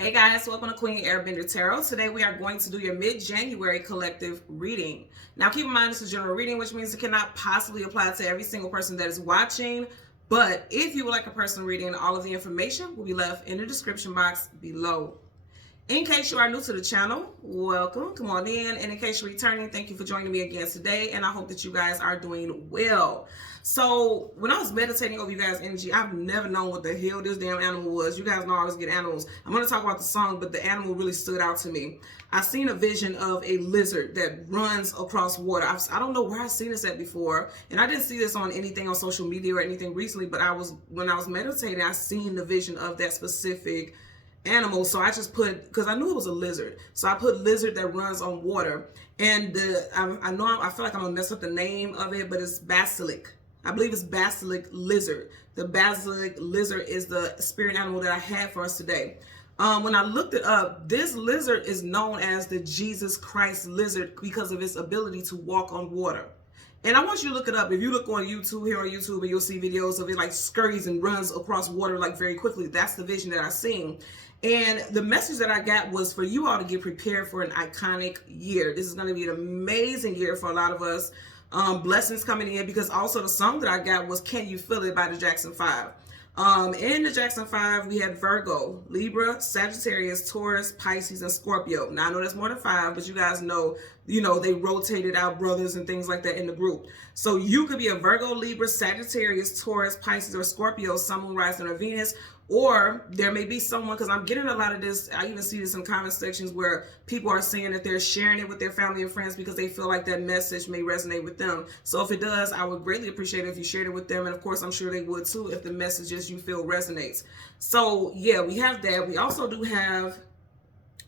Hey guys, welcome to Queen Airbender Tarot. Today we are going to do your mid-January collective reading. Now keep in mind this is general reading, which means it cannot possibly apply to every single person that is watching. But if you would like a personal reading, all of the information will be left in the description box below. In case you are new to the channel, welcome, come on in. And in case you're returning, thank you for joining me again today. And I hope that you guys are doing well. So when I was meditating over you guys' energy, I've never known what the hell this damn animal was. You guys know I always get animals. I'm going to talk about the song, but the animal really stood out to me. I seen a vision of a lizard that runs across water. I don't know where I've seen this at before. And I didn't see this on anything on social media or anything recently, but when I was meditating, I seen the vision of that specific animal. So I just put, because I knew it was a lizard, so I put lizard that runs on water. And I feel like I'm gonna mess up the name of it, but it's basilic. I believe it's basilic lizard. The basilic lizard is the spirit animal that I had for us today. When I looked it up, this lizard is known as the Jesus Christ lizard because of its ability to walk on water. And I want you to look it up. If you look on YouTube, here on YouTube, and you'll see videos of it like scurries and runs across water like very quickly. That's the vision that I seen. And the message that I got was for you all to get prepared for an iconic year. This is going to be an amazing year for a lot of us. Blessings coming in, because also the song that I got was Can You Feel It by the Jackson 5. In the Jackson 5, we had Virgo, Libra, Sagittarius, Taurus, Pisces, and Scorpio. Now, I know that's more than 5, but you guys know, they rotated out brothers and things like that in the group. So you could be a Virgo, Libra, Sagittarius, Taurus, Pisces, or Scorpio, Sun, Moon, Rising, or Venus. Or there may be someone, because I'm getting a lot of this, I even see this in comment sections where people are saying that they're sharing it with their family and friends because they feel like that message may resonate with them. So if it does, I would greatly appreciate it if you shared it with them. And of course, I'm sure they would too if the messages you feel resonates. So yeah, we have that. We also do have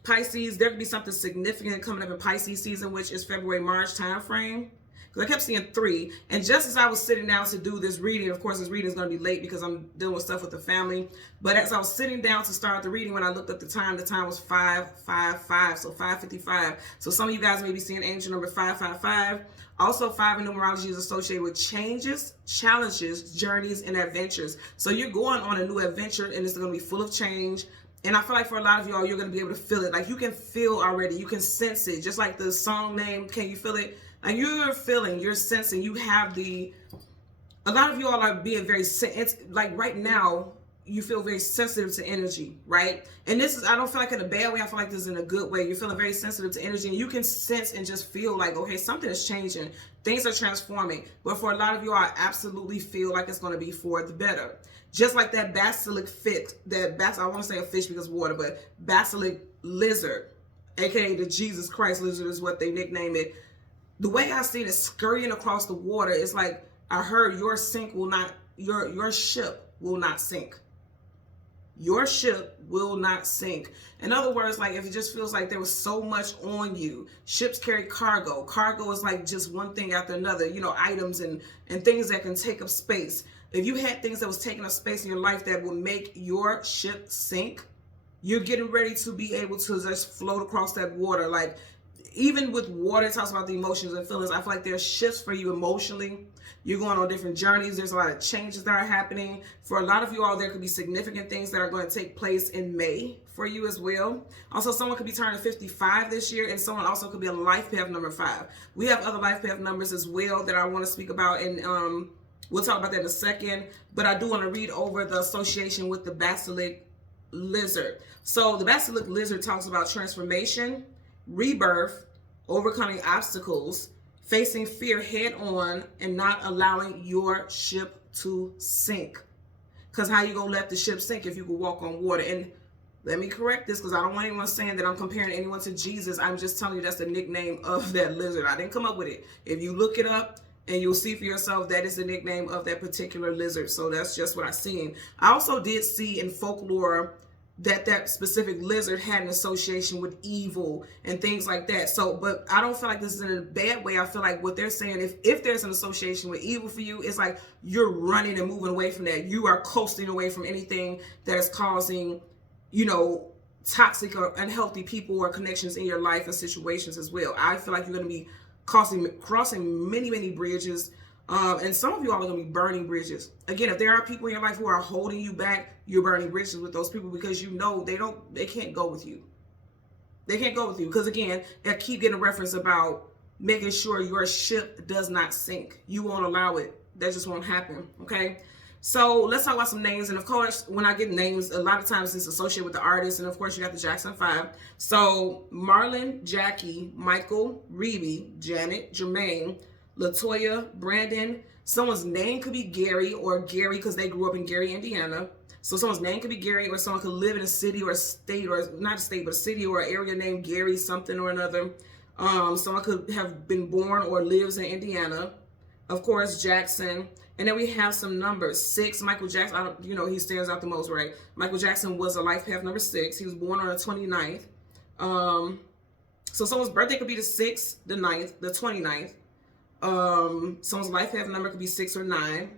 Pisces. There could be something significant coming up in Pisces season, which is February, March time frame. Because I kept seeing 3. And just as I was sitting down to do this reading, of course, this reading is going to be late because I'm dealing with stuff with the family. But as I was sitting down to start the reading, when I looked at the time was 555, so 555. So some of you guys may be seeing angel number 555. Also, 5 in numerology is associated with changes, challenges, journeys, and adventures. So you're going on a new adventure, and it's going to be full of change. And I feel like for a lot of y'all, you're going to be able to feel it. Like you can feel already. You can sense it. Just like the song name, Can You Feel It? Like you're feeling, you're sensing, you have a lot of you all are being very, it's like right now, you feel very sensitive to energy, right? And this is, I don't feel like in a bad way, I feel like this is in a good way. You're feeling very sensitive to energy and you can sense and just feel like, okay, something is changing. Things are transforming. But for a lot of you, I absolutely feel like it's going to be for the better. Just like that basilic I want to say a fish because water, but basilic lizard, aka the Jesus Christ lizard is what they nickname it. The way I see it scurrying across the water, it's like I heard your ship will not sink. Your ship will not sink. In other words, like if it just feels like there was so much on you. Ships carry cargo. Cargo is like just one thing after another, items and things that can take up space. If you had things that was taking up space in your life that would make your ship sink, you're getting ready to be able to just float across that water. Like even with water, it talks about the emotions and feelings. I feel like there's shifts for you emotionally. You're going on different journeys. There's a lot of changes that are happening. For a lot of you all, there could be significant things that are going to take place in May for you as well. Also, someone could be turning 55 this year, and someone also could be a life path number 5. We have other life path numbers as well that I want to speak about, and we'll talk about that in a second. But I do want to read over the association with the basilic lizard. So the basilic lizard talks about transformation, rebirth, overcoming obstacles, facing fear head on, and not allowing your ship to sink. Because how you gonna let the ship sink if you can walk on water? And let me correct this because I don't want anyone saying that I'm comparing anyone to Jesus. I'm just telling you that's the nickname of that lizard. I didn't come up with it. If you look it up and you'll see for yourself, that is the nickname of that particular lizard. So that's just what I seen. I also did see in folklore that specific lizard had an association with evil and things like that. So, but I don't feel like this is in a bad way. I feel like what they're saying, if there's an association with evil for you, it's like you're running and moving away from that. You are coasting away from anything that is causing, toxic or unhealthy people or connections in your life and situations as well. I feel like you're going to be crossing many, many bridges. And some of you all are going to be burning bridges. Again, if there are people in your life who are holding you back, you're burning bridges with those people because you know they can't go with you. They can't go with you because, again, I keep getting a reference about making sure your ship does not sink. You won't allow it. That just won't happen, okay? So let's talk about some names. And, of course, when I get names, a lot of times it's associated with the artist. And, of course, you got the Jackson 5. So Marlon, Jackie, Michael, Reby, Janet, Jermaine, Latoya, Brandon. Someone's name could be Gary or Gary because they grew up in Gary, Indiana. So someone's name could be Gary, or someone could live in a city or a state, or not a state, but a city or an area named Gary something or another. Someone could have been born or lives in Indiana. Of course, Jackson. And then we have some numbers. 6, Michael Jackson, he stands out the most, right? Michael Jackson was a life path number 6. He was born on the 29th. So someone's birthday could be the 6th, the 9th, the 29th. Someone's life path number could be 6 or 9.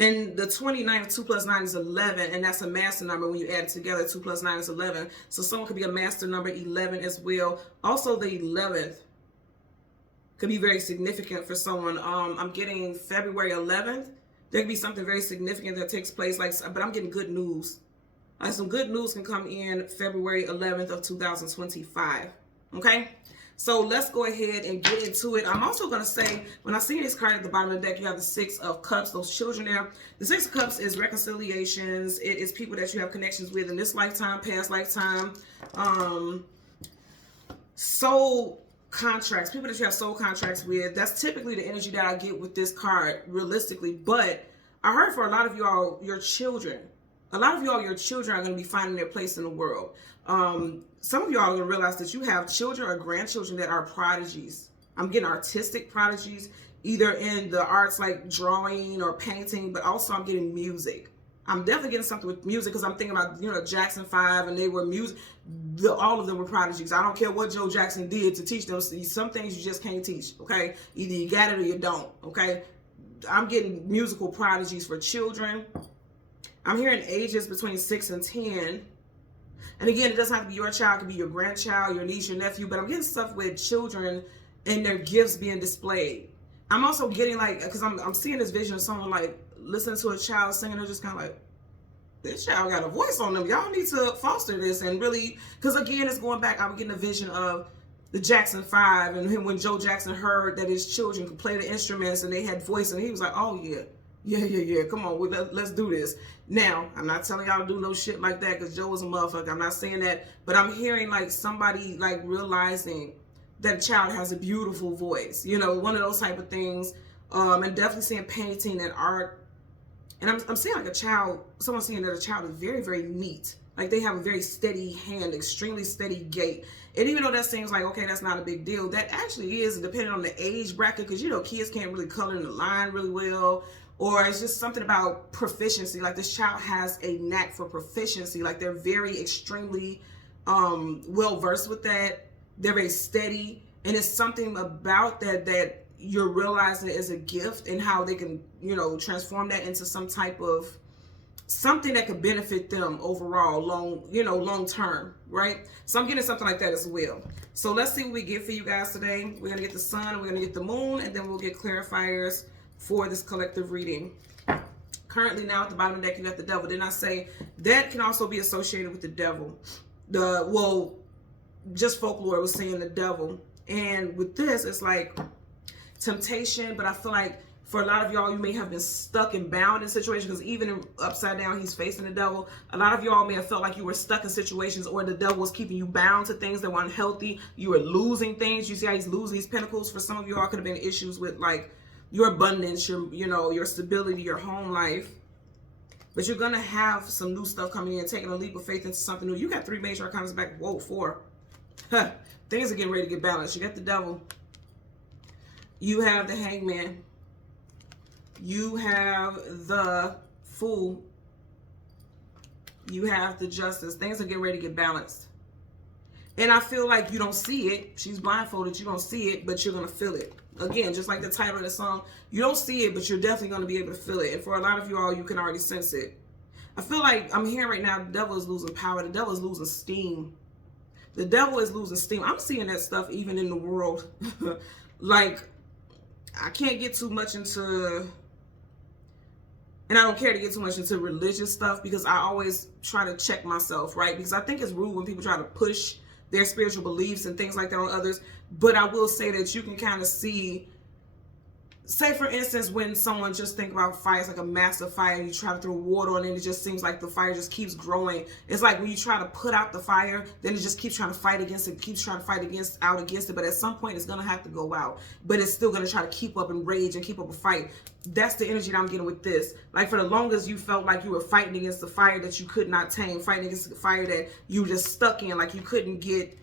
And the 29th, 2 plus 9 is 11, and that's a master number. When you add it together, 2 plus 9 is 11. So someone could be a master number 11 as well. Also, the 11th could be very significant for someone. I'm getting February 11th. There could be something very significant that takes place, but I'm getting good news. Some good news can come in February 11th of 2025. Okay? So let's go ahead and get into it. I'm also going to say, when I see this card at the bottom of the deck, you have the 6 of Cups, those children there. The 6 of Cups is reconciliations. It is people that you have connections with in this lifetime, past lifetime. Soul contracts, people that you have soul contracts with. That's typically the energy that I get with this card, realistically. But I heard for a lot of y'all, your children. A lot of y'all, your children are going to be finding their place in the world. Some of y'all are going to realize that you have children or grandchildren that are prodigies. I'm getting artistic prodigies, either in the arts like drawing or painting, but also I'm getting music. I'm definitely getting something with music because I'm thinking about, Jackson 5, and they were music. All of them were prodigies. I don't care what Joe Jackson did to teach them. Some things you just can't teach, okay? Either you got it or you don't, okay? I'm getting musical prodigies for children. I'm hearing ages between 6 and 10. And again, it doesn't have to be your child. It could be your grandchild, your niece, your nephew. But I'm getting stuff with children and their gifts being displayed. I'm also getting because I'm seeing this vision of someone listening to a child singing. They're just kind of like, this child got a voice on them. Y'all need to foster this and really, because again, it's going back. I'm getting a vision of the Jackson 5 and him when Joe Jackson heard that his children could play the instruments and they had voice, and he was like, oh yeah. Come on, let's do this. Now, I'm not telling y'all to do no shit like that because Joe was a motherfucker. I'm not saying that, but I'm hearing somebody realizing that a child has a beautiful voice. One of those type of things. And definitely seeing painting and art. And I'm seeing a child, someone seeing that a child is very, very neat. They have a very steady hand, extremely steady gait. And even though that seems like, okay, that's not a big deal, that actually is, depending on the age bracket, because, kids can't really color in the line really well. Or it's just something about proficiency. This child has a knack for proficiency. They're very extremely well versed with that. They're very steady. And it's something about that you're realizing is a gift, and how they can, transform that into some type of something that could benefit them overall, long term, right? So I'm getting something like that as well. So let's see what we get for you guys today. We're going to get the sun, we're going to get the moon, and then we'll get clarifiers for this collective reading. Currently now at the bottom of the deck, you got the devil. Didn't I say that can also be associated with the devil? Just folklore was saying the devil. And with this, it's temptation, but I feel like for a lot of y'all, you may have been stuck and bound in situations, because even in upside down, he's facing the devil. A lot of y'all may have felt like you were stuck in situations, or the devil was keeping you bound to things that weren't healthy. You were losing things. You see how he's losing these pentacles? For some of y'all, could have been issues with your abundance, your stability, your home life. But you're gonna have some new stuff coming in, taking a leap of faith into something new. You got 3 major arcana back. Whoa, 4. Things are getting ready to get balanced. You got the devil. You have the hangman. You have the fool. You have the justice. Things are getting ready to get balanced. And I feel like you don't see it. She's blindfolded. You don't see it, but you're going to feel it. Again, just like the title of the song, you don't see it, but you're definitely going to be able to feel it. And for a lot of you all, you can already sense it. I feel like I'm hearing right now, the devil is losing power. The devil is losing steam. The devil is losing steam. I'm seeing that stuff even in the world. I can't get too much into, and I don't care to get too much into religious stuff because I always try to check myself, right? Because I think it's rude when people try to push their spiritual beliefs and things like that on others. But I will say that you can kind of see, say for instance, when someone just think about fire, it's like a massive fire, and you try to throw water on it, and it just seems like the fire just keeps growing. It's like when you try to put out the fire, then it just keeps trying to fight against it, keeps trying to fight out against it, but at some point it's gonna have to go out. But it's still gonna try to keep up and rage and keep up a fight. That's the energy that I'm getting with this. Like for the longest you felt like you were fighting against the fire that you could not tame, fighting against the fire that you were just stuck in, like you couldn't get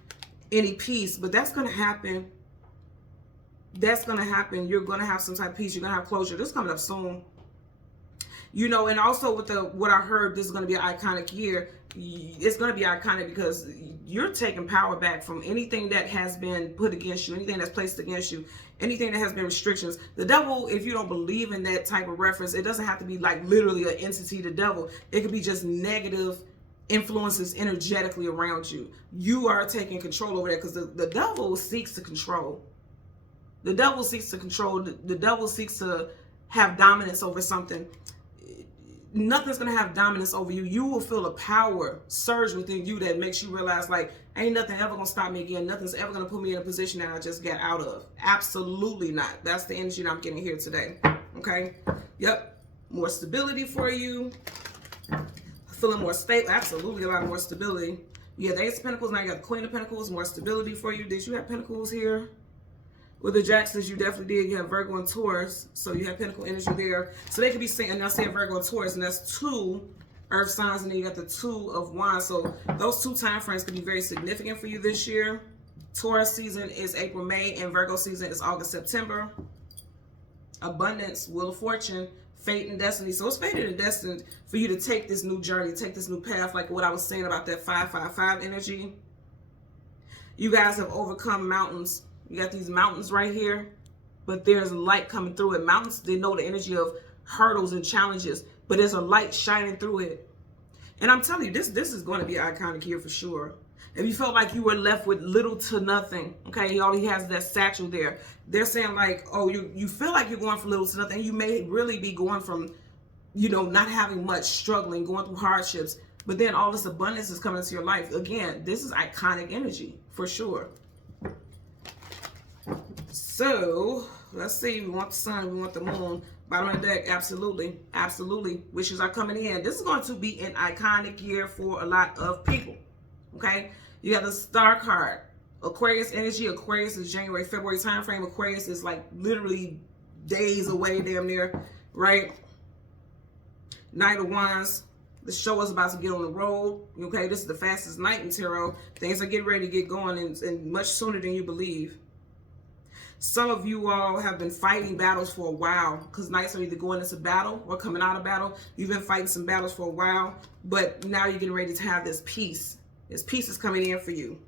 any peace. But that's gonna happen. That's going to happen. You're going to have some type of peace. You're going to have closure. This is coming up soon. You know, and also with what I heard, this is going to be an iconic year. It's going to be iconic because you're taking power back from anything that has been put against you, anything that's placed against you, anything that has been restrictions. The devil, if you don't believe in that type of reference, it doesn't have to be like literally an entity, the devil. It could be just negative influences energetically around you. You are taking control over that because the devil seeks to control. The devil seeks to control. The devil seeks to have dominance over something. Nothing's going to have dominance over you. You will feel a power surge within you that makes you realize, like, ain't nothing ever going to stop me again. Nothing's ever going to put me in a position that I just get out of. Absolutely not. That's the energy that I'm getting here today. Okay? Yep. More stability for you. Feeling more stable. Absolutely a lot more stability. You have the Ace of Pentacles. Now you got the Queen of Pentacles. More stability for you. Did you have Pentacles here? With the Jacksons, you definitely did. You have Virgo and Taurus, so you have Pentacle energy there. So they could be saying, and I say Virgo and Taurus, and that's two earth signs, and then you got the Two of Wands. So those two time frames could be very significant for you this year. Taurus season is April, May, and Virgo season is August, September. Abundance, Wheel of Fortune, Fate and Destiny. So it's fated and destined for you to take this new journey, take this new path, like what I was saying about that 555 energy. You guys have overcome mountains. You got these mountains right here, but there's light coming through it. Mountains, they know the energy of hurdles and challenges, but there's a light shining through it. And I'm telling you, this is going to be iconic here for sure. If you felt like you were left with little to nothing, okay, all he has is that satchel there. They're saying like, oh, you feel like you're going from little to nothing. You may really be going from, you know, not having much, struggling, going through hardships, but then all this abundance is coming into your life. Again, this is iconic energy for sure. So let's see, we want the sun, we want the moon. Bottom of the deck, absolutely, absolutely. Wishes are coming in. This is going to be an iconic year for a lot of people. Okay, you got the Star card, Aquarius energy. Aquarius is January, February time frame. Aquarius is like literally days away, damn near, right? Knight of Wands. The show is about to get on the road. Okay, this is the fastest night in tarot. Things are getting ready to get going and much sooner than you believe. Some of you all have been fighting battles for a while because nights are either going into battle or coming out of battle. You've been fighting some battles for a while, but now you're getting ready to have this peace. This peace is coming in for you.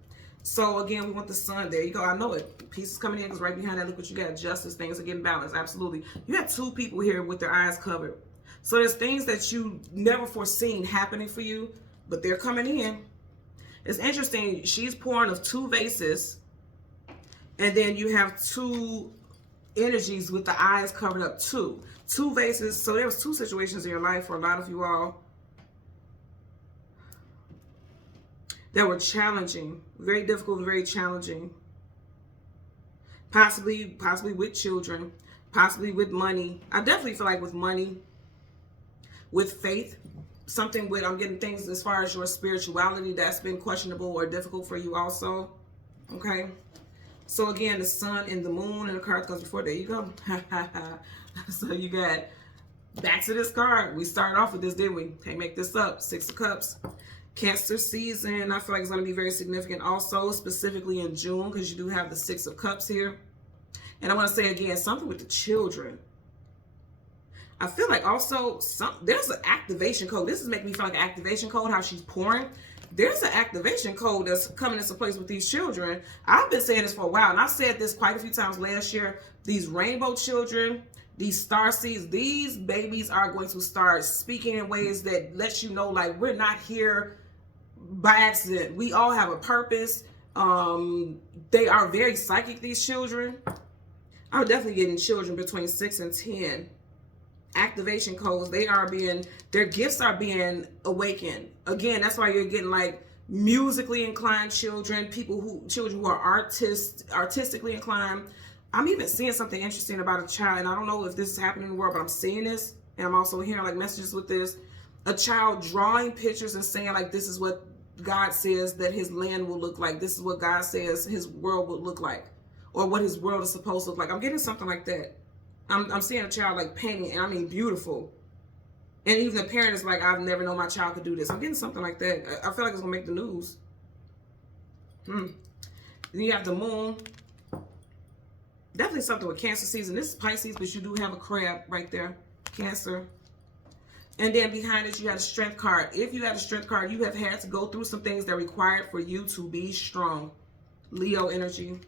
So again, we want the sun. There you go. I know it. Peace is coming in because right behind that, look what you got. Justice. Things are getting balanced. Absolutely. You have two people here with their eyes covered. So there's things that you never foreseen happening for you, but they're coming in. It's interesting. She's pouring of two vases. And then you have two energies with the eyes covered up too. Two vases. So there was two situations in your life for a lot of you all that were challenging, very difficult, very challenging. Possibly with children, possibly with money. I definitely feel like with money, with faith, something with, I'm getting things as far as your spirituality that's been questionable or difficult for you also. Okay. So again, the sun and the moon and the card comes before. There you go. So you got, back to this card. We started off with this, didn't we? Can't make this up. Six of Cups. Cancer season, I feel like it's going to be very significant also, specifically in June, because you do have the Six of Cups here. And I want to say again, something with the children. I feel like also, there's an activation code. This is making me feel like an activation code, how she's pouring. There's an activation code that's coming into place with these children. I've been saying this for a while, and I've said this quite a few times last year. These rainbow children, these star seeds, these babies are going to start speaking in ways that let you know, like, we're not here by accident. We all have a purpose. They are very psychic, these children. I'm definitely getting children between 6 and 10. Activation codes, their gifts are being awakened. Again, that's why you're getting like musically inclined children, children who are artistically inclined. I'm even seeing something interesting about a child, and I don't know if this is happening in the world, but I'm seeing this, and I'm also hearing like messages with this. A child drawing pictures and saying like, this is what God says that his land will look like. This is what God says his world will look like, or what his world is supposed to look like. I'm getting something like that. I'm seeing a child like painting, and I mean beautiful. And even the parent is like, I've never known my child could do this. I'm getting something like that. I feel like it's gonna make the news. Then you have the moon. Definitely something with Cancer season. This is Pisces, but you do have a crab right there. Cancer. And then behind it, you have a strength card. If you have a strength card, you have had to go through some things that are required for you to be strong. Leo energy.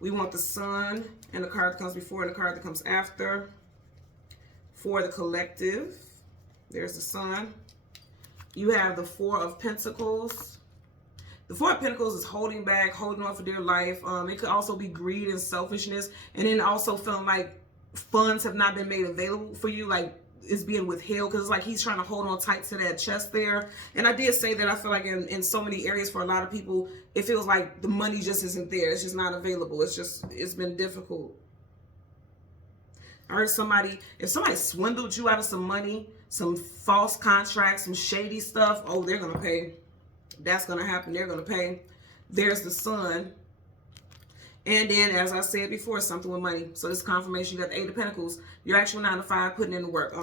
We want the sun and the card that comes before and the card that comes after. For the collective, there's the sun. You have the Four of Pentacles. The Four of Pentacles is holding back, holding on for dear life. It could also be greed and selfishness, and then also feeling like funds have not been made available for you, like it's being withheld, because it's like he's trying to hold on tight to that chest there. And I did say that I feel like in so many areas for a lot of people, it feels like the money just isn't there. It's just not available. It's been difficult. I heard if somebody swindled you out of some money, some false contracts, some shady stuff, oh, they're going to pay. That's going to happen. They're going to pay. There's the sun. And then, as I said before, something with money. So this confirmation, you got the Eight of Pentacles. Your actual 9 to 5, putting in the work.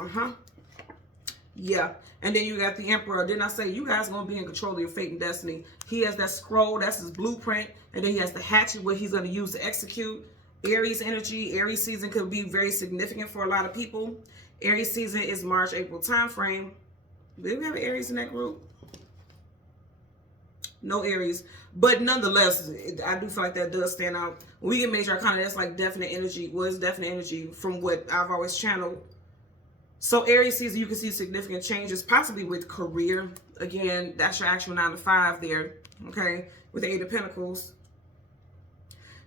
Yeah. And then you got the Emperor. Didn't I say you guys are going to be in control of your fate and destiny? He has that scroll. That's his blueprint. And then he has the hatchet, what he's going to use to execute. Aries energy. Aries season could be very significant for a lot of people. Aries season is March, April time frame. Do we have Aries in that group? No Aries. But nonetheless, I do feel like that does stand out. When we get major arcana, that's like definite energy. Well, it's definite energy from what I've always channeled. So Aries season, you can see significant changes, possibly with career. Again, that's your actual 9 to 5 there. Okay. With the Eight of Pentacles.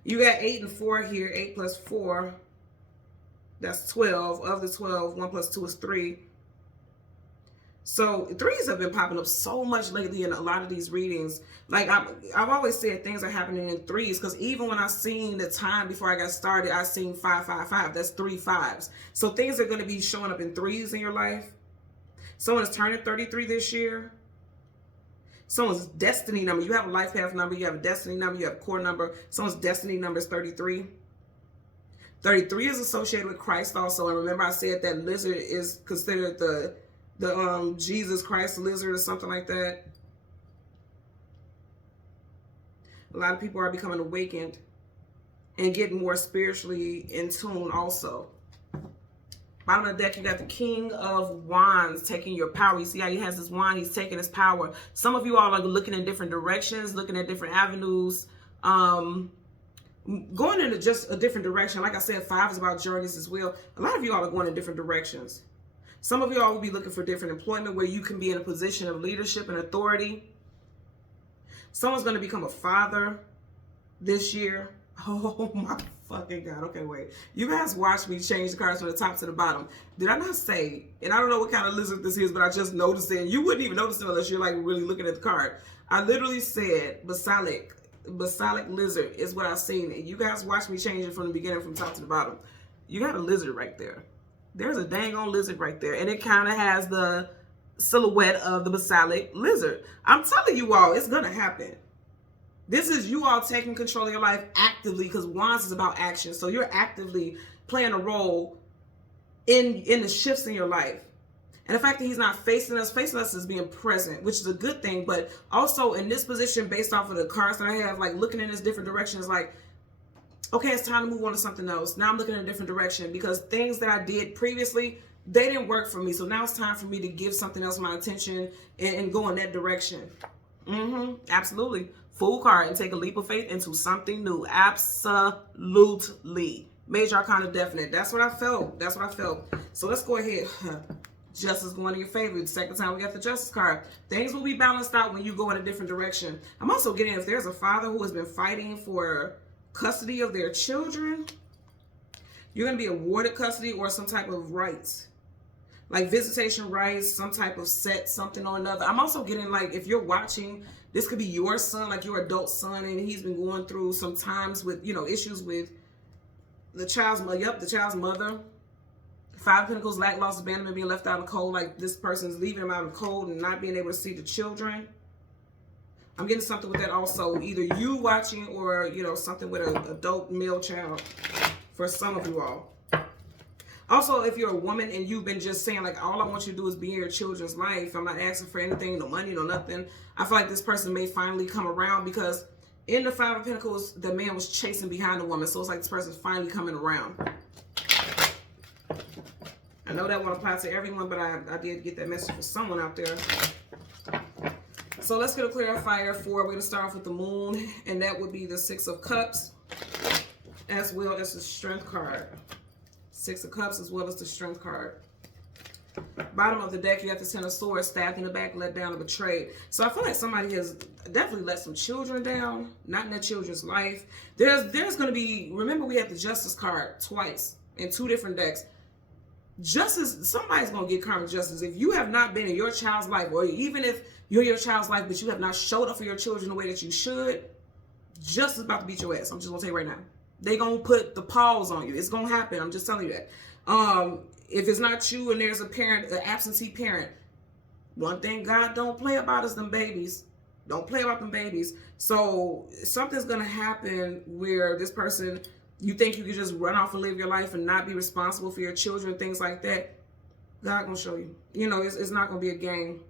You got 8 and 4 here. 8 plus 4. That's 12. Of the 12, 1 plus 2 is 3. So 3s have been popping up so much lately in a lot of these readings. Like I've always said, things are happening in 3s, because even when I seen the time before I got started, I seen 555. That's 3 5s. So things are going to be showing up in 3s in your life. Someone is turning 33 this year. Someone's destiny number. You have a life path number. You have a destiny number. You have a core number. Someone's destiny number is 33. 33 is associated with Christ also. And remember I said that lizard is considered the Jesus Christ lizard or something like that. A lot of people are becoming awakened and getting more spiritually in tune also. Bottom of the deck, you got the King of Wands taking your power. You see how he has this wand, he's taking his power. Some of you all are looking in different directions, looking at different avenues, going into just a different direction. Like I said, 5 is about journeys as well. A lot of you all are going in different directions. Some of you all will be looking for different employment where you can be in a position of leadership and authority. Someone's going to become a father this year. Oh my fucking God. Okay, wait. You guys watched me change the cards from the top to the bottom. Did I not say, and I don't know what kind of lizard this is, but I just noticed it. And you wouldn't even notice it unless you're like really looking at the card. I literally said basilic lizard is what I've seen. And you guys watched me change it from the beginning, from top to the bottom. You got a lizard right there. There's a dang on lizard right there. And it kind of has the silhouette of the basilic lizard. I'm telling you all, it's going to happen. This is you all taking control of your life actively, because Wands is about action. So you're actively playing a role in the shifts in your life. And the fact that he's not facing us is being present, which is a good thing. But also in this position, based off of the cards that I have, like looking in this different directions, like, okay, it's time to move on to something else. Now I'm looking in a different direction, because things that I did previously, they didn't work for me. So now it's time for me to give something else my attention and go in that direction. Absolutely. Fool card, and take a leap of faith into something new. Absolutely. Major arcana definite. That's what I felt. That's what I felt. So let's go ahead. Justice going in your favor. The second time we got the Justice card. Things will be balanced out when you go in a different direction. I'm also getting, if there's a father who has been fighting for custody of their children. You're going to be awarded custody or some type of rights. Like visitation rights, some type of set, something or another. I'm also getting like, if you're watching, this could be your son, like your adult son, and he's been going through some times with, you know, issues with the child's mother. Yep, the child's mother. Five of Pentacles, lack, loss, abandonment, being left out in the cold. Like this person's leaving him out in the cold and not being able to see the children. I'm getting something with that also. Either you watching or, you know, something with an adult male child for some of you all. Also, if you're a woman and you've been just saying, like, all I want you to do is be in your children's life. I'm not asking for anything, no money, no nothing. I feel like this person may finally come around because in the Five of Pentacles, the man was chasing behind the woman. So it's like this person's finally coming around. I know that won't apply to everyone, but I did get that message for someone out there. So let's get a clarifier for, we're going to start off with the moon, and that would be the Six of Cups, as well as the Strength card. Six of Cups as well as the Strength card. Bottom of the deck, you have the Ten of Swords, stabbed in the back, let down, or betrayed. So I feel like somebody has definitely let some children down, not in their children's life. There's going to be, remember we had the Justice card twice in two different decks. Justice, somebody's going to get karmic justice. If you have not been in your child's life, or even if you're in your child's life, but you have not showed up for your children the way that you should, justice is about to beat your ass. I'm just going to tell you right now. They're going to put the paws on you. It's going to happen. I'm just telling you that. If it's not you and there's a parent, an absentee parent, one thing God don't play about is them babies. Don't play about them babies. So something's going to happen where this person, you think you can just run off and live your life and not be responsible for your children, things like that. God going to show you. You know, it's not going to be a game.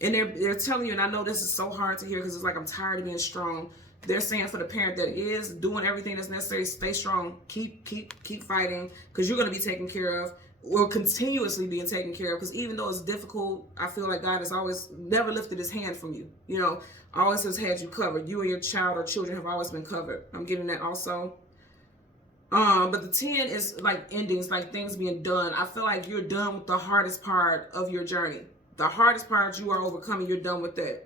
And they're telling you, and I know this is so hard to hear because it's like, I'm tired of being strong. They're saying for the parent that is doing everything that's necessary, stay strong, keep fighting, because you're going to be taken care of, or continuously being taken care of. Because even though it's difficult, I feel like God has always never lifted his hand from you. You know, always has had you covered. You and your child or children have always been covered. I'm getting that also. But the 10 is like endings, like things being done. I feel like you're done with the hardest part of your journey. The hardest part you are overcoming, you're done with that.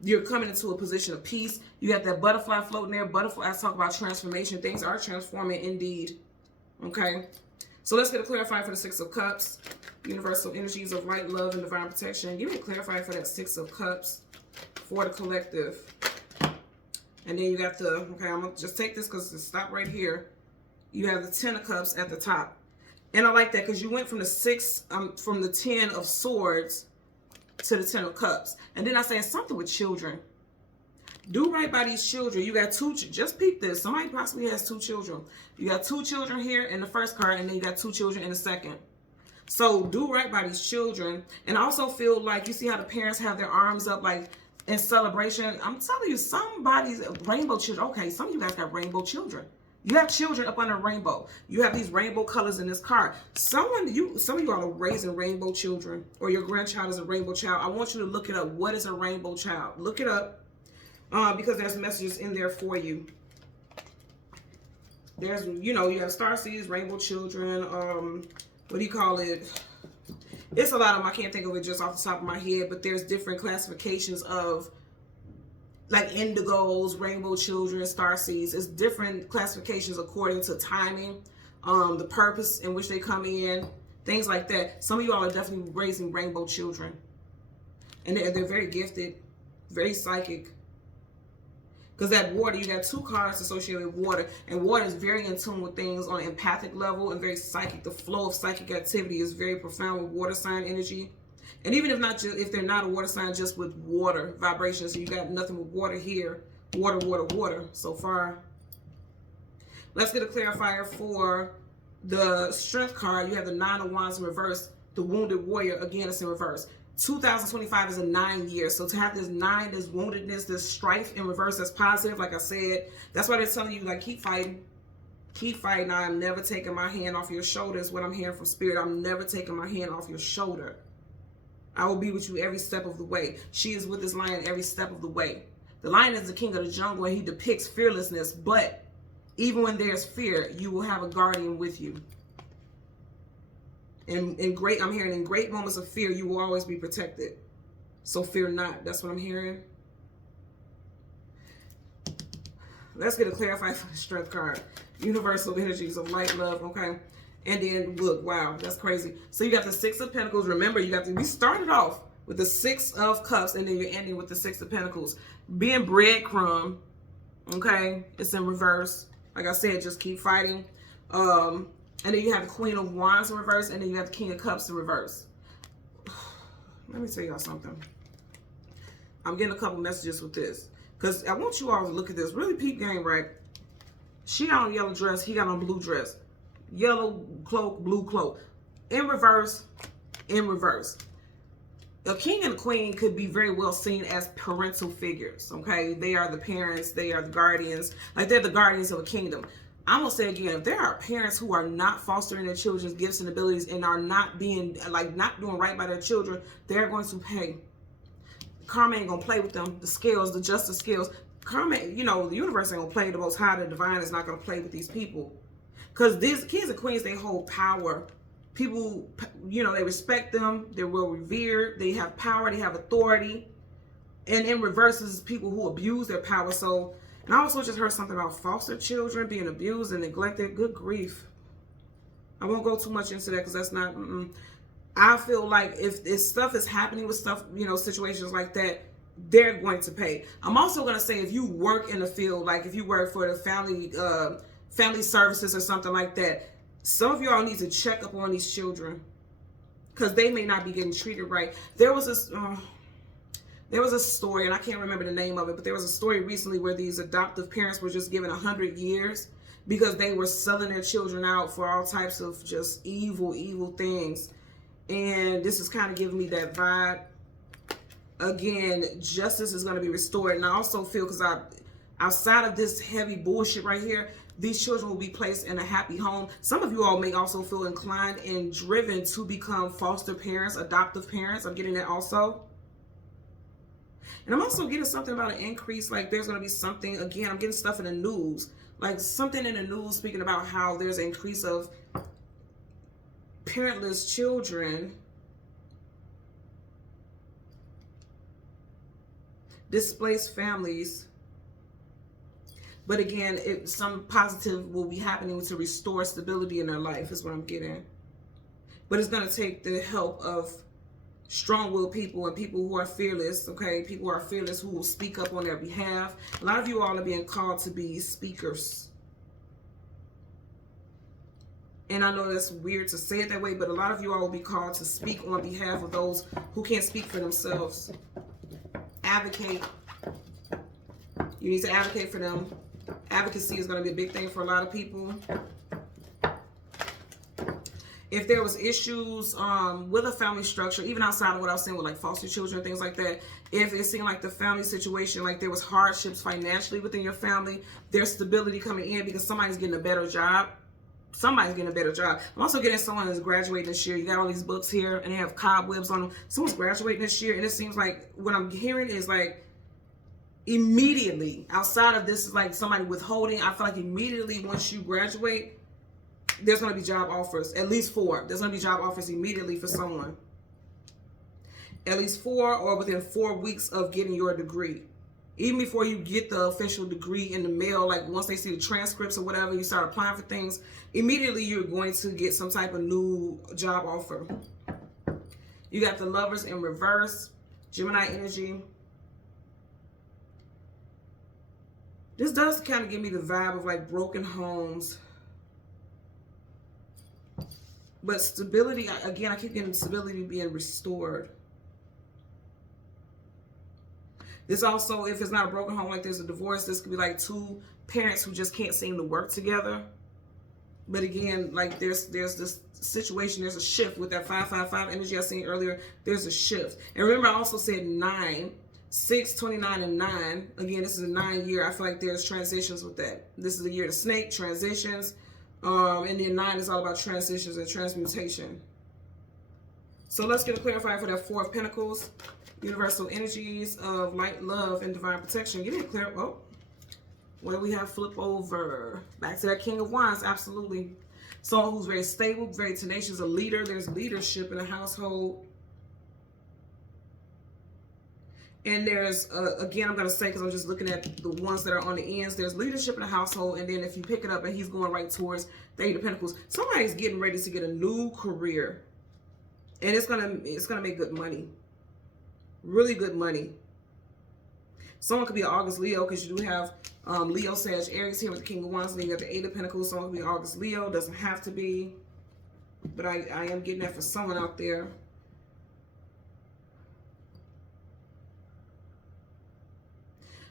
You're coming into a position of peace. You got that butterfly floating there. Butterflies talk about transformation. Things are transforming indeed. Okay. So let's get a clarifier for the Six of Cups. Universal energies of light, love, and divine protection. Give me a clarifier for that Six of Cups for the collective. And then you got the, okay, I'm going to just take this because it's stop right here. You have the Ten of Cups at the top. And I like that because you went from the 10 of Swords to the Ten of Cups. And then I say something with children. Do right by these children. You got two, just peep this. Somebody possibly has two children. You got two children here in the first card, and then you got two children in the second. So do right by these children. And I also feel like, you see how the parents have their arms up like in celebration. I'm telling you, somebody's rainbow children. Okay, some of you guys got rainbow children. You have children up under a rainbow. You have these rainbow colors in this card. Some of you are raising rainbow children, or your grandchild is a rainbow child. I want you to look it up. What is a rainbow child? Look it up because there's messages in there for you. There's, you know, you have starseeds, rainbow children. What do you call it? It's a lot of them. I can't think of it just off the top of my head, but there's different classifications of like indigos, rainbow children, starseeds. It's different classifications according to timing, the purpose in which they come in, things like that. Some of you all are definitely raising rainbow children. And they're very gifted, very psychic. Because that water, you got two cards associated with water. And water is very in tune with things on an empathic level and very psychic. The flow of psychic activity is very profound with water sign energy. And even if they're not a water sign, just with water vibrations, so you got nothing with water here. Water, water, water so far. Let's get a clarifier for the Strength card. You have the Nine of Wands in reverse. The Wounded Warrior, again, it's in reverse. 2025 is a 9 year. So to have this 9, this woundedness, this strife in reverse, that's positive. Like I said, that's why they're telling you, like, keep fighting. Keep fighting. I am never taking my hand off your shoulder is what I'm hearing from Spirit. I'm never taking my hand off your shoulder. I will be with you every step of the way. She is with this lion every step of the way. The lion is the king of the jungle, and he depicts fearlessness. But even when there's fear, you will have a guardian with you. I'm hearing in great moments of fear, you will always be protected. So fear not. That's what I'm hearing. Let's get a clarified for the strength card. Universal energies of light, love, okay? And then look, wow, that's crazy. So you got the Six of Pentacles. Remember, we started off with the Six of Cups, and then you're ending with the Six of Pentacles. Being breadcrumb, okay? It's in reverse. Like I said, just keep fighting. And then you have the Queen of Wands in reverse, and then you have the King of Cups in reverse. Let me tell y'all something. I'm getting a couple messages with this, because I want you all to look at this. Really peep game, right? She got on a yellow dress. He got on a blue dress. Yellow cloak, blue cloak. In reverse, in reverse. A king and a queen could be very well seen as parental figures, okay? They are the parents. They are the guardians. Like, they're the guardians of a kingdom. I'm going to say again, if there are parents who are not fostering their children's gifts and abilities and are not being, like, not doing right by their children, they're going to pay. Karma ain't going to play with them. The scales, the justice scales. Karma, you know, the universe ain't going to play. The Most High, the divine is not going to play with these people. Because these kings and queens, they hold power. People, you know, they respect them. They're well revered. They have power. They have authority. And in reverse is people who abuse their power. So, and I also just heard something about foster children being abused and neglected. Good grief. I won't go too much into that because that's not... I feel like if stuff is happening with stuff, you know, situations like that, they're going to pay. I'm also going to say, if you work in the field, like if you work for the family services or something like that, some of y'all need to check up on these children because they may not be getting treated right. There was a story, and I can't remember the name of it, but there was a story recently where these adoptive parents were just given 100 years because they were selling their children out for all types of just evil things. And this is kind of giving me that vibe. Again, justice is going to be restored. And I also feel, because outside of this heavy bullshit right here, these children will be placed in a happy home. Some of you all may also feel inclined and driven to become foster parents, adoptive parents. I'm getting that also. And I'm also getting something about an increase. Like, there's going to be something, again, I'm getting stuff in the news. Like, something in the news speaking about how there's an increase of parentless children, displaced families. But again, some positive will be happening to restore stability in their life is what I'm getting. But it's going to take the help of strong-willed people and people who are fearless, okay? People who are fearless, who will speak up on their behalf. A lot of you all are being called to be speakers. And I know that's weird to say it that way, but a lot of you all will be called to speak on behalf of those who can't speak for themselves. Advocate. You need to advocate for them. Advocacy is going to be a big thing for a lot of people. If there was issues with a family structure, even outside of what I was saying with like foster children, things like that, if it seemed like the family situation, like there was hardships financially within your family, there's stability coming in because somebody's getting a better job. Somebody's getting a better job. I'm also getting someone that's graduating this year. You got all these books here and they have cobwebs on them. Someone's graduating this year, and it seems like what I'm hearing is like immediately, outside of this is like somebody withholding, I feel like immediately once you graduate, there's going to be job offers. At least 4. There's going to be job offers immediately for someone. At least 4, or within 4 weeks of getting your degree. Even before you get the official degree in the mail, like once they see the transcripts or whatever, you start applying for things, immediately you're going to get some type of new job offer. You got the Lovers in reverse, Gemini energy. This does kind of give me the vibe of like broken homes. But stability, again, I keep getting stability being restored. This also, if it's not a broken home, like there's a divorce, this could be like 2 parents who just can't seem to work together. But again, like there's this situation, there's a shift with that 555 energy I seen earlier. There's a shift. And remember, I also said 9, 6, 29, and 9. Again, this is a 9 year. I feel like there's transitions with that. This is the year of the snake, transitions. And then 9 is all about transitions and transmutation. So let's get a clarifier for that 4 of Pentacles. Universal energies of light, love, and divine protection. Give me a clear. Oh, what do we have? Flip over. Back to that King of Wands. Absolutely. Someone who's very stable, very tenacious, a leader. There's leadership in a household. And there's, again, I'm going to say, because I'm just looking at the ones that are on the ends, there's leadership in the household. And then if you pick it up and he's going right towards the Eight of Pentacles, somebody's getting ready to get a new career. And it's gonna make good money. Really good money. Someone could be an August Leo, because you do have Leo, Sag, Aries here with the King of Wands. And then you got the Eight of Pentacles. Someone could be August Leo. Doesn't have to be. But I am getting that for someone out there.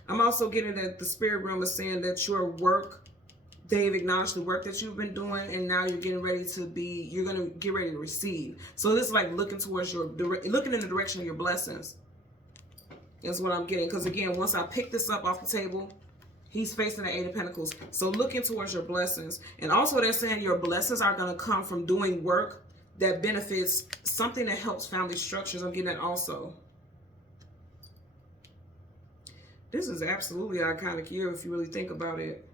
I'm also getting that the spirit realm is saying that your work, they've acknowledged the work that you've been doing, and now you're getting ready to be, you're going to get ready to receive. So this is like looking towards looking in the direction of your blessings is what I'm getting. Because again, once I pick this up off the table, he's facing the Eight of Pentacles. So looking towards your blessings. And also they're saying your blessings are going to come from doing work that benefits something that helps family structures. I'm getting that also. This is absolutely an iconic year if you really think about it.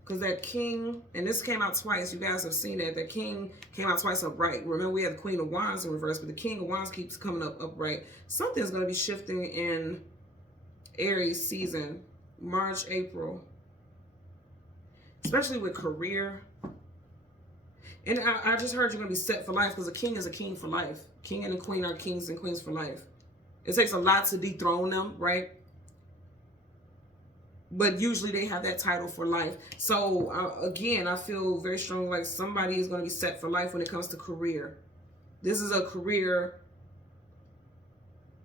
Because that King, and this came out twice. You guys have seen that. That King came out twice upright. Remember, we had the Queen of Wands in reverse, but the King of Wands keeps coming up upright. Something's going to be shifting in Aries season, March, April. Especially with career. And I just heard you're going to be set for life, because a king is a king for life. King and a queen are kings and queens for life. It takes a lot to dethrone them, right? But usually they have that title for life. So again, I feel very strong like somebody is going to be set for life when it comes to career. This is a career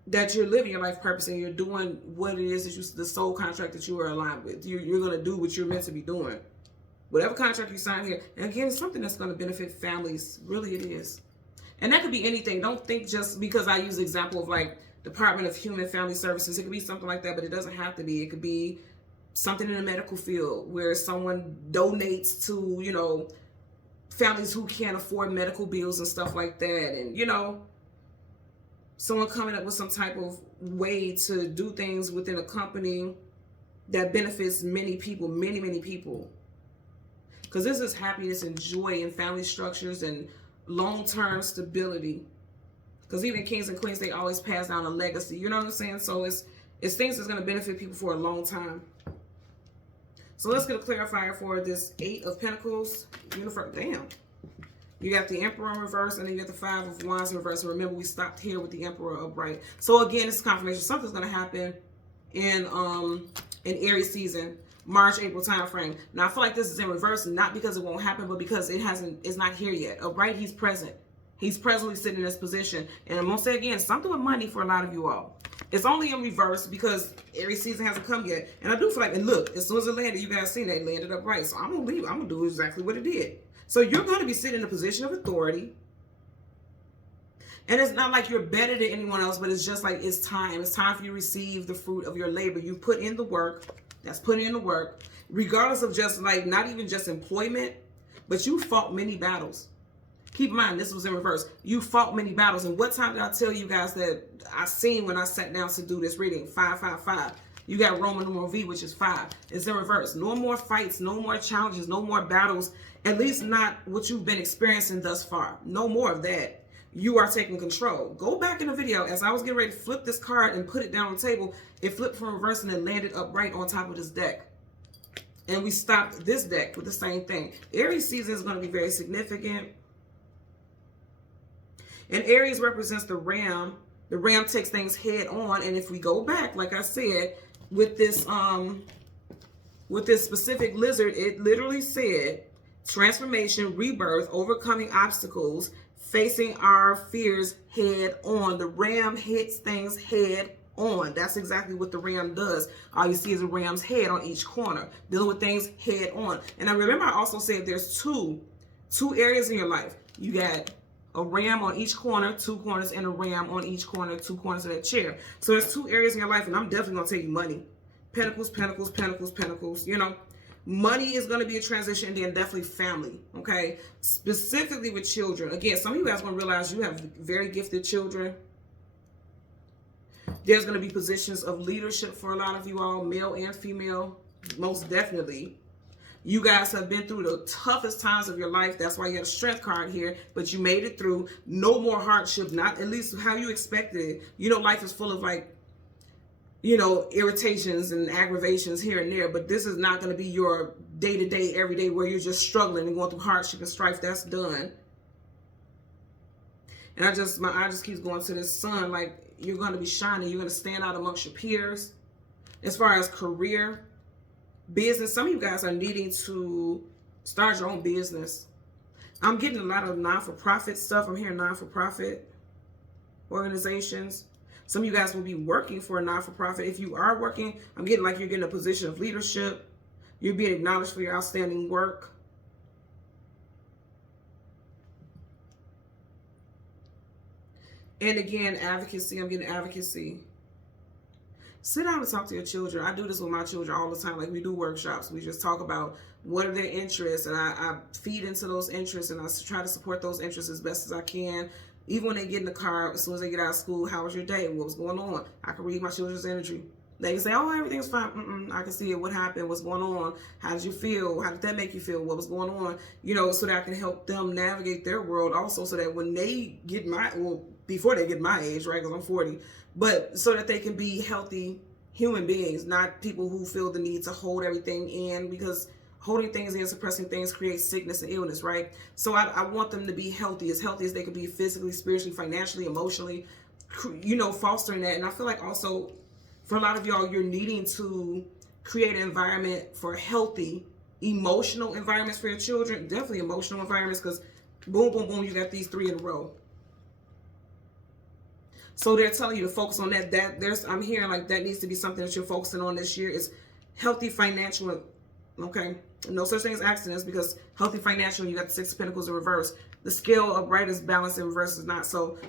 that you're living your life purpose, and you're doing what it is that you, the soul contract that you are aligned with. You're going to do what you're meant to be doing. Whatever contract you sign here. And again, it's something that's going to benefit families. Really it is. And that could be anything. Don't think just because I use the example of like Department of Human Family Services. It could be something like that, but it doesn't have to be. It could be something in the medical field where someone donates to, you know, families who can't afford medical bills and stuff like that. And, you know, someone coming up with some type of way to do things within a company that benefits many people, many, many people. Because this is happiness and joy in family structures and long-term stability. Because even kings and queens, they always pass down a legacy. You know what I'm saying? So it's things that's going to benefit people for a long time. So let's get a clarifier for this Eight of Pentacles. Damn. You got the Emperor in reverse, and then you got the Five of Wands in reverse. And remember, we stopped here with the Emperor upright. So again, it's confirmation. Something's going to happen in Aries season, March, April time frame. Now, I feel like this is in reverse, not because it won't happen, but because it's not here yet. Upright, he's present. He's presently sitting in this position. And I'm going to say again, something with money for a lot of you all. It's only in reverse because Aries season hasn't come yet. And I do feel like, and look, as soon as it landed, you guys seen that it landed upright. So I'm going to leave. I'm going to do exactly what it did. So you're going to be sitting in a position of authority. And it's not like you're better than anyone else, but it's just like it's time. It's time for you to receive the fruit of your labor. You put in the work. That's putting in the work. Regardless of just like, not even just employment, but you fought many battles. Keep in mind, this was in reverse. You fought many battles. And what time did I tell you guys that I seen when I sat down to do this reading? 555. You got Roman numeral V, which is 5. It's in reverse. No more fights, no more challenges, no more battles. At least not what you've been experiencing thus far. No more of that. You are taking control. Go back in the video. As I was getting ready to flip this card and put it down on the table, it flipped from reverse and it landed upright on top of this deck. And we stopped this deck with the same thing. Aries season is going to be very significant. And Aries represents the ram. The ram takes things head on. And if we go back, like I said, with this specific lizard, it literally said transformation, rebirth, overcoming obstacles, facing our fears head on. The ram hits things head on. That's exactly what the ram does. All you see is a ram's head on each corner, dealing with things head on. And I remember I also said there's two areas in your life. You got a ram on each corner, 2 corners, and a ram on each corner, 2 corners of that chair. So there's 2 areas in your life, and I'm definitely going to tell you money. Pentacles, pentacles, pentacles, pentacles. You know, money is going to be a transition, and then definitely family, okay? Specifically with children. Again, some of you guys are going to realize you have very gifted children. There's going to be positions of leadership for a lot of you all, male and female, most definitely. You guys have been through the toughest times of your life. That's why you have a strength card here, but you made it through. No more hardship, not at least how you expected it. You know, life is full of like, you know, irritations and aggravations here and there, but this is not going to be your day-to-day, everyday where you're just struggling and going through hardship and strife. That's done. And my eye just keeps going to this sun, like you're going to be shining. You're going to stand out amongst your peers. As far as career, business, some of you guys are needing to start your own business. I'm getting a lot of non-for-profit stuff. I'm hearing non-for-profit organizations. Some of you guys will be working for a non-for-profit. If you are working, I'm getting like you're getting a position of leadership. You're being acknowledged for your outstanding work. And again, advocacy. I'm getting advocacy. Sit down and talk to your children. I do this with my children all the time. Like we do workshops. We just talk about what are their interests, and I feed into those interests, and I try to support those interests as best as I can. Even when they get in the car, as soon as they get out of school, how was your day? What was going on? I can read my children's energy. They can say, oh, everything's fine. I can see it. What happened? What's going on? How did you feel? How did that make you feel? What was going on? You know, so that I can help them navigate their world also, so that when they get before they get my age, right, because I'm 40, but so that they can be healthy human beings, not people who feel the need to hold everything in, because holding things in, suppressing things creates sickness and illness, right? So I want them to be healthy as they can be physically, spiritually, financially, emotionally, you know, fostering that. And I feel like also for a lot of y'all, you're needing to create an environment for healthy, emotional environments for your children, definitely emotional environments, because boom, boom, boom, you got these 3 in a row. So they're telling you to focus on that. I'm hearing like that needs to be something that you're focusing on this year is healthy financial, okay? No such thing as accidents, because healthy financial, you got the 6 of Pentacles in reverse. The scale of right is balanced, in reverse is not. So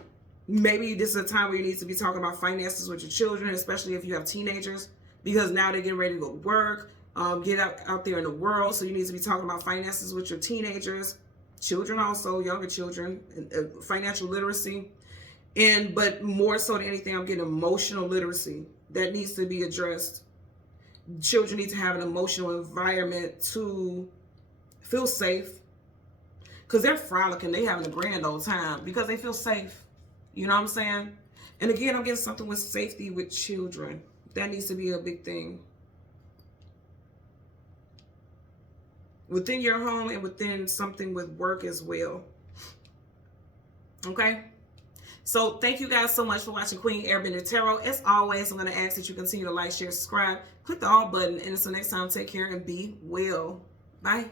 maybe this is a time where you need to be talking about finances with your children, especially if you have teenagers, because now they're getting ready to go to work, get out there in the world. So you need to be talking about finances with your teenagers, children also, younger children, financial literacy. But more so than anything, I'm getting emotional literacy that needs to be addressed. Children need to have an emotional environment to feel safe, because they're frolicking, they having a grand old time because they feel safe. You know what I'm saying? And again, I'm getting something with safety with children. That needs to be a big thing within your home and within something with work as well. Okay? So thank you guys so much for watching Queen Airbender Tarot. As always, I'm going to ask that you continue to like, share, subscribe, click the all button, and until next time, take care and be well. Bye.